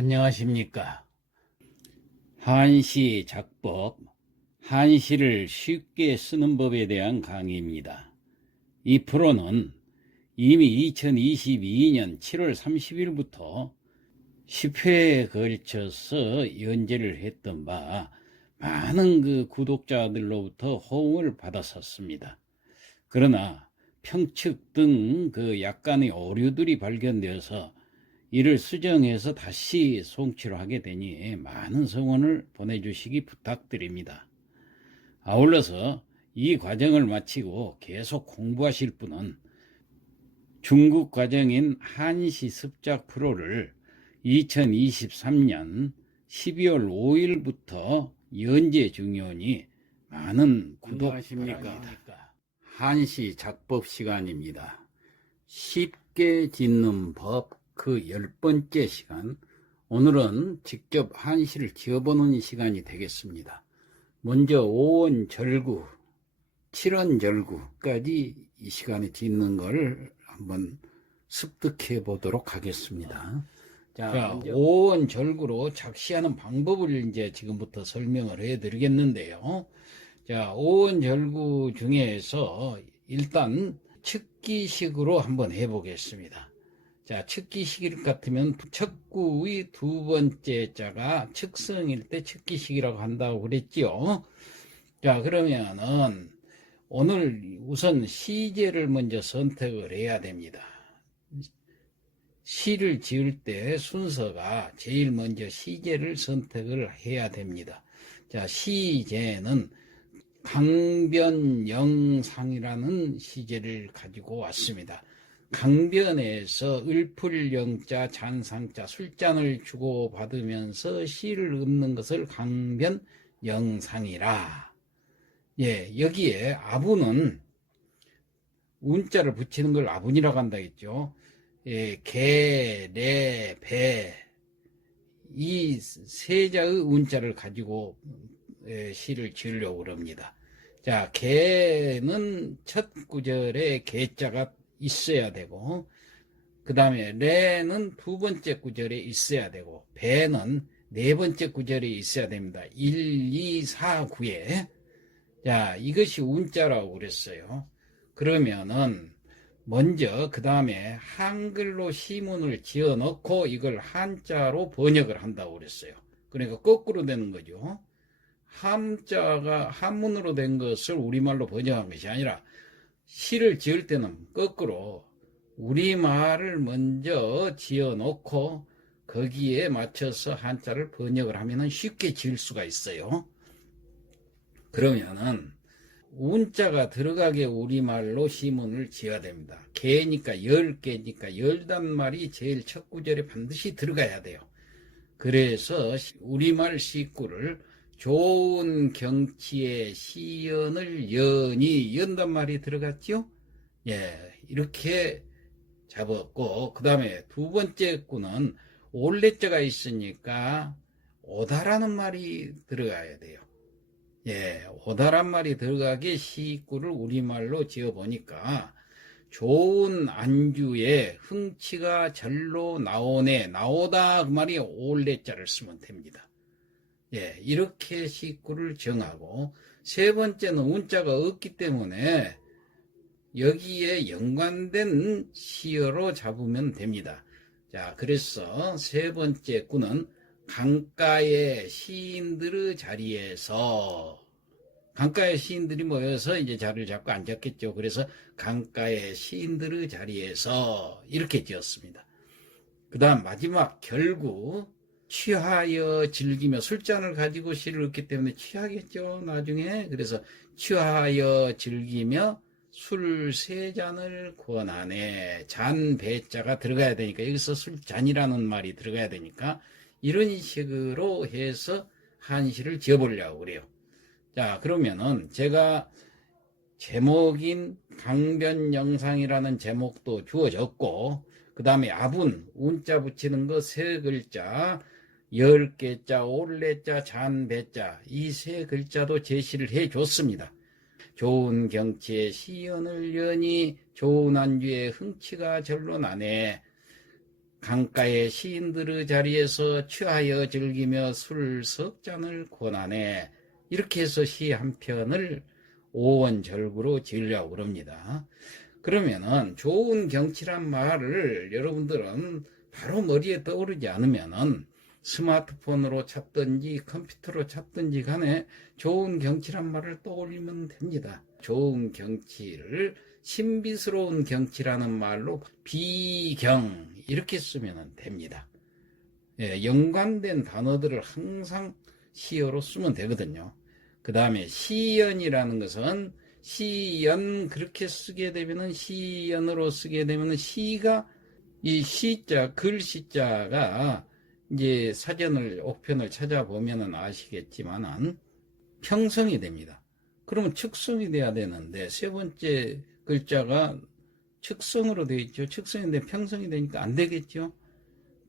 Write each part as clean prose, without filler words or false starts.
안녕하십니까. 한시 작법, 한시를 쉽게 쓰는 법에 대한 강의입니다. 이 프로는 이미 2022년 7월 30일부터 10회에 걸쳐서 연재를 했던 바 많은 구독자들로부터 호응을 받았었습니다. 그러나 평측 등 약간의 오류들이 발견되어서 이를 수정해서 다시 송치를 하게 되니 많은 성원을 보내주시기 부탁드립니다. 아울러서 이 과정을 마치고 계속 공부하실 분은 중국 과정인 한시 습작 프로를 2023년 12월 5일부터 연재 중이오니 많은 구독 바랍니다. 한시 작법 시간입니다. 쉽게 짓는 법 그 10번째 시간, 오늘은 직접 한시를 지어보는 시간이 되겠습니다. 먼저 5원 절구, 7원 절구까지 이 시간에 짓는 걸 한번 습득해 보도록 하겠습니다. 자, 5원 절구로 작시하는 방법을 이제 지금부터 설명을 해 드리겠는데요. 자, 5원 절구 중에서 일단 측기식으로 한번 해 보겠습니다. 자, 측기식 같으면 척구의 두 번째 자가 측성일 때 측기식이라고 한다고 그랬지요. 자, 그러면은 오늘 우선 시제를 먼저 선택을 해야 됩니다. 시를 지을 때 순서가 제일 먼저 시제를 선택을 해야 됩니다. 자, 시제는 강변영상이라는 시제를 가지고 왔습니다. 강변에서 을풀영자, 잔상자, 술잔을 주고받으면서 시를 읊는 것을 강변영상이라. 예, 여기에 아분은 운자를 붙이는 걸 아분이라고 한다 했죠. 예, 개, 래, 배, 이 세자의 운자를 가지고 시를 지으려고 그럽니다. 자, 개는 첫 구절에 개자가 있어야 되고, 그 다음에 레는 두 번째 구절에 있어야 되고, 배는 네 번째 구절에 있어야 됩니다. 1, 2, 4, 9에. 자, 이것이 운자라고 그랬어요. 그러면은 먼저 그 다음에 한글로 시문을 지어 넣고 이걸 한자로 번역을 한다고 그랬어요. 그러니까 거꾸로 되는 거죠. 한자가 한문으로 된 것을 우리말로 번역한 것이 아니라 시를 지을 때는 거꾸로 우리말을 먼저 지어 놓고 거기에 맞춰서 한자를 번역을 하면 쉽게 지을 수가 있어요. 그러면은 운자가 들어가게 우리말로 시문을 지어야 됩니다. 개니까 10개니까 10단말이 제일 첫 구절에 반드시 들어가야 돼요. 그래서 우리말 시구를 좋은 경치의 시연을 연이 연단 말이 들어갔죠. 예, 이렇게 잡았고, 그 다음에 두 번째 구는 올레자가 있으니까 오다라는 말이 들어가야 돼요. 예, 오다란 말이 들어가게 시구를 우리말로 지어보니까 좋은 안주에 흥치가 절로 나오네, 나오다 그 말이 올레자를 쓰면 됩니다. 예, 이렇게 시구를 정하고, 세 번째는 운자가 없기 때문에 여기에 연관된 시어로 잡으면 됩니다. 자, 그래서 세 번째 구는 강가의 시인들의 자리에서, 강가의 시인들이 모여서 이제 자리를 잡고 앉았겠죠. 그래서 강가의 시인들의 자리에서 이렇게 지었습니다. 그 다음 마지막 결구, 취하여 즐기며, 술잔을 가지고 시를 읽기 때문에 취하겠죠 나중에. 그래서 취하여 즐기며 술 세 잔을 권하네. 잔 배자가 들어가야 되니까 여기서 술잔이라는 말이 들어가야 되니까 이런 식으로 해서 한시를 지어보려고 그래요. 자, 그러면은 제가 제목인 강변영상이라는 제목도 주어졌고, 그 다음에 아분, 운자 붙이는 거 세 글자, 10개자, 올레자, 잔배자, 이 세 글자도 제시를 해줬습니다. 좋은 경치에 시연을 여니 좋은 안주에 흥치가 절로 나네. 강가의 시인들의 자리에서 취하여 즐기며 술 석 잔을 권하네. 이렇게 해서 시 한 편을 오원절구로 지으려고 그럽니다. 그러면은 좋은 경치란 말을 여러분들은 바로 머리에 떠오르지 않으면은 스마트폰으로 찾든지 컴퓨터로 찾든지 간에 좋은 경치란 말을 떠올리면 됩니다. 좋은 경치를 신비스러운 경치라는 말로 비경 이렇게 쓰면 됩니다. 예, 연관된 단어들을 항상 시어로 쓰면 되거든요. 그 다음에 시연이라는 것은 시연 그렇게 쓰게 되면은 시연으로 쓰게 되면은 시가 이 시자 글시자가 이제 사전을 옥편을 찾아보면은 아시겠지만은 평성이 됩니다. 그러면 축성이 돼야 되는데 세 번째 글자가 축성으로 되어 있죠. 축성인데 평성이 되니까 안 되겠죠.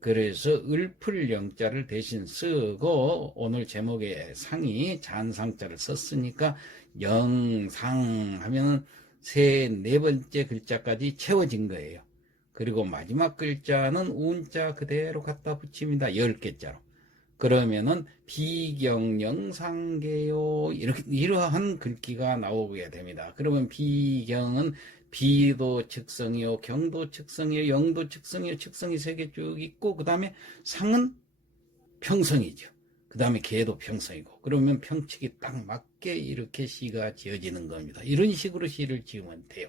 그래서 을풀 영자를 대신 쓰고 오늘 제목에 상이 잔상자를 썼으니까 영상 하면 네 번째 글자까지 채워진 거예요. 그리고 마지막 글자는 운자 그대로 갖다 붙입니다. 10개자로. 그러면은 비경영상계요 이러한 글귀가 나오게 됩니다. 그러면 비경은 비도 측성이요, 경도 측성이요, 영도 측성이요, 측성이 3개 쭉 있고 그 다음에 상은 평성이죠. 그 다음에 계도 평성이고 그러면 평칙이 딱 맞게 이렇게 시가 지어지는 겁니다. 이런 식으로 시를 지으면 돼요.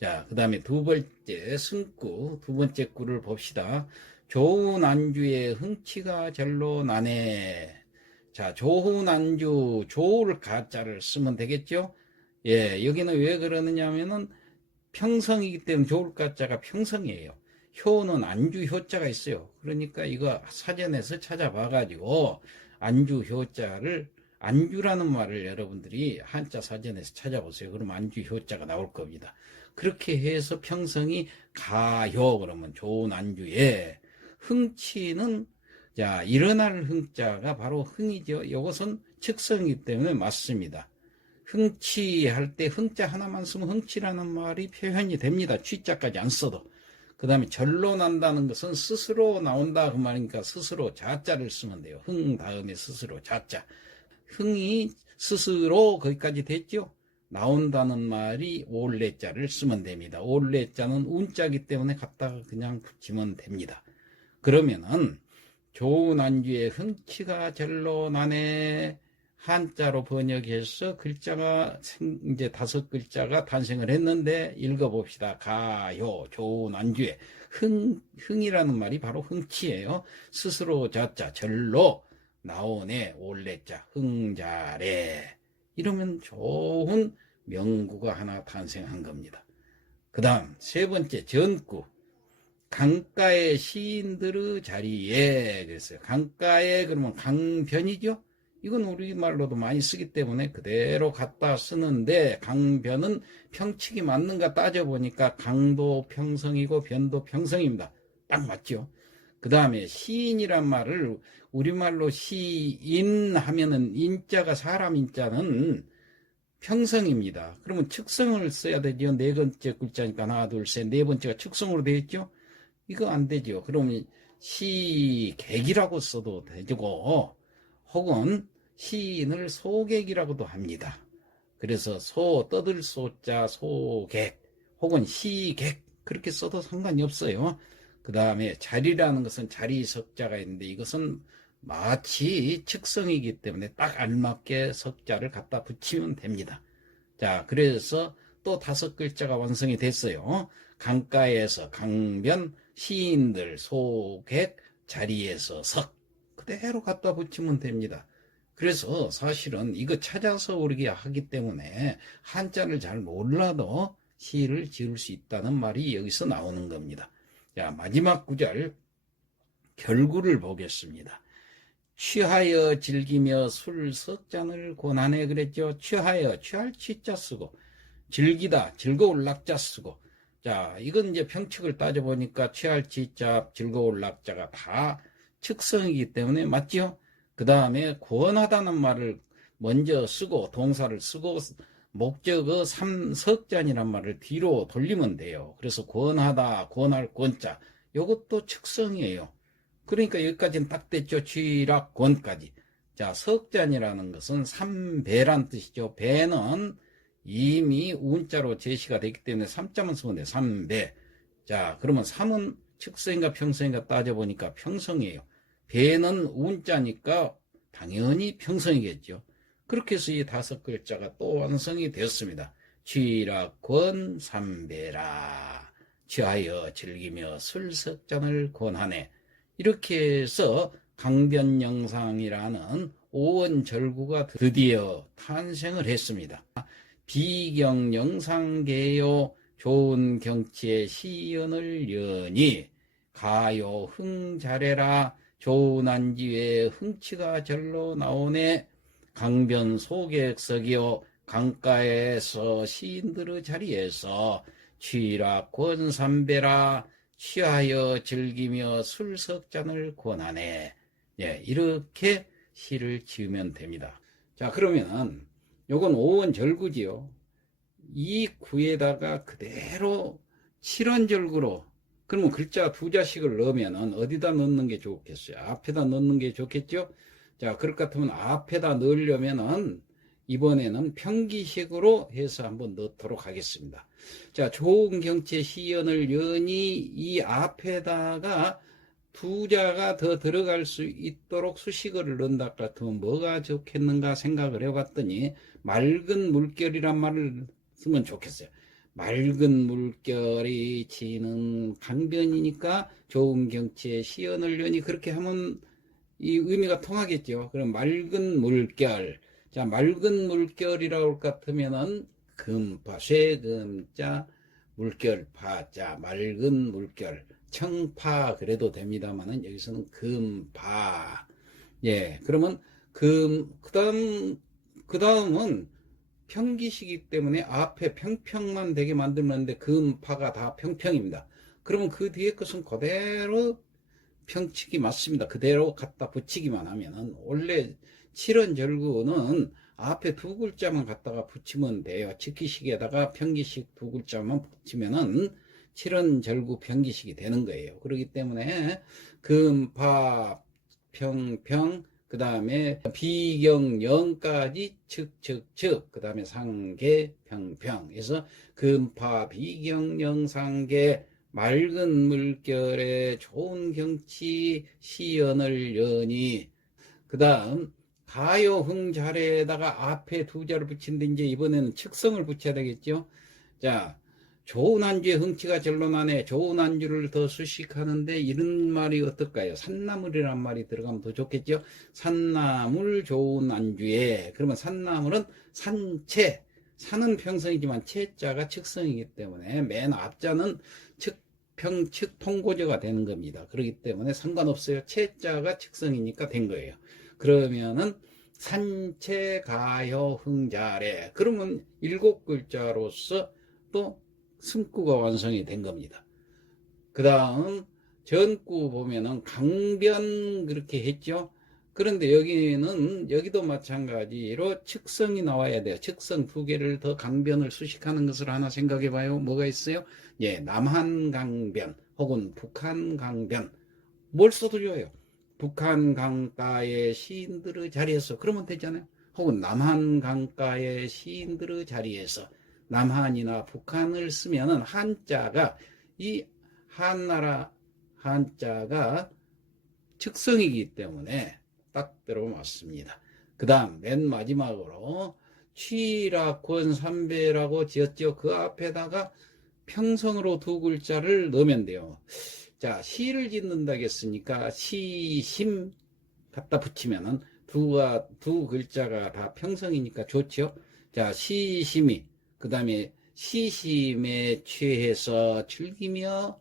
자, 그 다음에 두 번째 승구, 두 번째 구를 봅시다. 좋은 안주에 흥치가 절로 나네. 자, 좋은 안주, 좋을 가자를 쓰면 되겠죠? 예, 여기는 왜 그러느냐 하면은 평성이기 때문에 좋을 가자가 평성이에요. 효는 안주 효자가 있어요. 그러니까 이거 사전에서 찾아봐가지고 안주 효자를 안주라는 말을 여러분들이 한자 사전에서 찾아보세요. 그럼 안주 효자가 나올 겁니다. 그렇게 해서 평성이 가효 그러면 좋은 안주에 흥치는 자 일어날 흥자가 바로 흥이죠. 이것은 측성이기 때문에 맞습니다. 흥치할 때 흥자 하나만 쓰면 흥치라는 말이 표현이 됩니다. 취자까지 안 써도. 그 다음에 절로 난다는 것은 스스로 나온다 그 말이니까 스스로 자자를 쓰면 돼요. 흥 다음에 스스로 자자. 흥이 스스로 거기까지 됐죠. 나온다는 말이 올레자를 쓰면 됩니다. 올레자는 운자기 때문에 갖다가 그냥 붙이면 됩니다. 그러면은 좋은 안주에 흥치가 절로 나네 한자로 번역해서 글자가 이제 5글자가 탄생을 했는데 읽어봅시다. 가요 좋은 안주에 흥이라는 말이 바로 흥치예요. 스스로 자자 절로 나오네 올레자 흥자래 이러면 좋은 명구가 하나 탄생한 겁니다. 그 다음 세 번째 전구 강가의 시인들의 자리에 그랬어요. 강가에 그러면 강변이죠. 이건 우리말로도 많이 쓰기 때문에 그대로 갖다 쓰는데 강변은 평칙이 맞는가 따져보니까 강도 평성이고 변도 평성입니다. 딱 맞죠. 그 다음에 시인이란 말을 우리말로 시인 하면은 인자가 사람 인자는 평성입니다. 그러면 측성을 써야 되죠. 네 번째 글자니까 하나 둘 셋 네 번째가 측성으로 되어 있죠. 이거 안 되죠. 그러면 시객이라고 써도 되고 혹은 시인을 소객이라고도 합니다. 그래서 떠들 소자 소객 혹은 시객 그렇게 써도 상관이 없어요. 그 다음에 자리라는 것은 자리 석자가 있는데 이것은 마치 측성이기 때문에 딱 알맞게 석자를 갖다 붙이면 됩니다. 자, 그래서 또 5글자가 완성이 됐어요. 강가에서 강변, 시인들, 소객, 자리에서 석 그대로 갖다 붙이면 됩니다. 그래서 사실은 이거 찾아서 우리가 하기 때문에 한자를 잘 몰라도 시를 지을 수 있다는 말이 여기서 나오는 겁니다. 자, 마지막 구절 결구를 보겠습니다. 취하여 즐기며 술 석잔을 고난해 그랬죠. 취하여 취할 취자 쓰고 즐기다 즐거울 낙자 쓰고 자 이건 이제 평칙을 따져보니까 취할 취자 즐거울 낙자가 다 측성이기 때문에 맞죠. 그 다음에 권하다는 말을 먼저 쓰고 동사를 쓰고 목적어 삼석잔이란 말을 뒤로 돌리면 돼요. 그래서 권하다 권할 권자 요것도 측성이에요. 그러니까 여기까지는 딱 됐죠. 취락권까지. 자, 석잔이라는 것은 삼배란 뜻이죠. 배는 이미 운자로 제시가 됐기 때문에 3자만 쓰면 돼요. 삼배. 자, 그러면 3은 측성인가 평성인가 따져보니까 평성이에요. 배는 운자니까 당연히 평성이겠죠. 그렇게 해서 이 5글자가 또 완성이 되었습니다. 취락권 삼배라. 취하여 즐기며 술석잔을 권하네. 이렇게 해서 강변영상이라는 오원절구가 드디어 탄생을 했습니다. 비경영상계요 좋은 경치의 시연을 여니 가요 흥자래라 좋은 안지에 흥치가 절로 나오네. 강변 소객석이요 강가에서 시인들의 자리에서 취락권 삼배라 취하여 즐기며 술석잔을 권하네. 예, 이렇게 시를 지으면 됩니다. 자, 그러면 요건 오원절구지요. 이 구에다가 그대로 칠원절구로, 그러면 글자 2자씩을 넣으면 어디다 넣는 게 좋겠어요? 앞에다 넣는 게 좋겠죠? 자, 그럴 것 같으면 앞에다 넣으려면은 이번에는 평기식으로 해서 한번 넣도록 하겠습니다. 자, 좋은 경치 시연을 여니 이 앞에다가 2자가 더 들어갈 수 있도록 수식어를 넣는다 같으면 뭐가 좋겠는가 생각을 해봤더니 맑은 물결이란 말을 쓰면 좋겠어요. 맑은 물결이 지는 강변이니까 좋은 경치에 시연을 여니 그렇게 하면 이 의미가 통하겠죠. 그럼 맑은 물결. 자, 맑은 물결이라고 할 것 같으면은 금파, 쇠금자, 물결, 파자, 맑은 물결, 청파 그래도 됩니다만은 여기서는 금파. 예, 그러면 그다음은 평기시기 때문에 앞에 평평만 되게 만들었는데 금파가 다 평평입니다. 그러면 그 뒤에 것은 그대로 평치기 맞습니다. 그대로 갖다 붙이기만 하면은 원래 칠원절구는 앞에 2글자만 갖다가 붙이면 돼요. 직기식에다가 평기식 2글자만 붙이면은 칠원절구 평기식이 되는 거예요. 그렇기 때문에 금파 평평 그 다음에 비경영까지 측측측 그 다음에 상계 평평 해서 금파 비경영 상계 맑은 물결에 좋은 경치 시연을 여니 그 다음 가요 흥자래에다가 앞에 2자를 붙인데 이제 이번에는 측성을 붙여야 되겠죠. 자, 좋은 안주에 흥치가 절로 나네. 좋은 안주를 더 수식하는데 이런 말이 어떨까요? 산나물이란 말이 들어가면 더 좋겠죠. 산나물 좋은 안주에. 그러면 산나물은 산채. 산은 평성이지만 채자가 측성이기 때문에 맨 앞자는 측평측 통고조가 되는 겁니다. 그렇기 때문에 상관없어요. 채자가 측성이니까 된 거예요. 그러면은 산채 가요 흥자래. 그러면 7글자로서 또 승구가 완성이 된 겁니다. 그 다음 전구 보면은 강변 그렇게 했죠. 그런데 여기도 마찬가지로 측성이 나와야 돼요. 측성 2개를 더 강변을 수식하는 것을 하나 생각해 봐요. 뭐가 있어요? 예, 남한 강변 혹은 북한 강변. 뭘 써도 좋아요. 북한 강가의 시인들의 자리에서 그러면 되잖아요. 혹은 남한 강가의 시인들의 자리에서 남한이나 북한을 쓰면은 한자가 이 한나라 한자가 측성이기 때문에 딱 들어맞습니다. 그 다음 맨 마지막으로 취락권 삼배라고 지었죠. 그 앞에다가 평성으로 2글자를 넣으면 돼요. 자, 시를 짓는다겠으니까 시심 갖다 붙이면은 두 글자가 다 평성이니까 좋죠. 자, 시심이 그 다음에 시심에 취해서 즐기며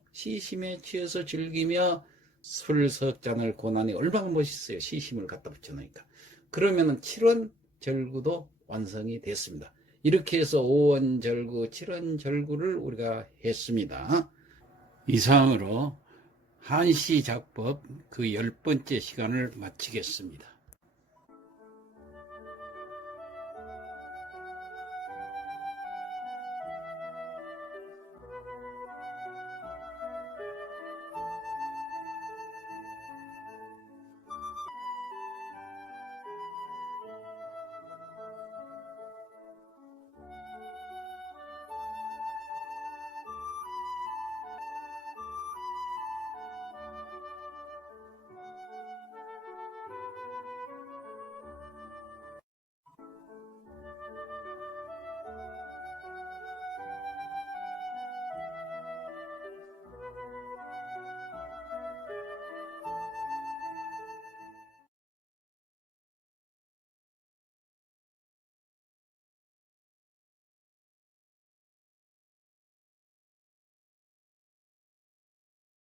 술석잔을 권하니 얼마나 멋있어요. 시심을 갖다 붙여놓으니까. 그러면은 7원절구도 완성이 됐습니다. 이렇게 해서 5원절구, 7원절구를 우리가 했습니다. 이상으로 한시 작법 그 10번째 시간을 마치겠습니다.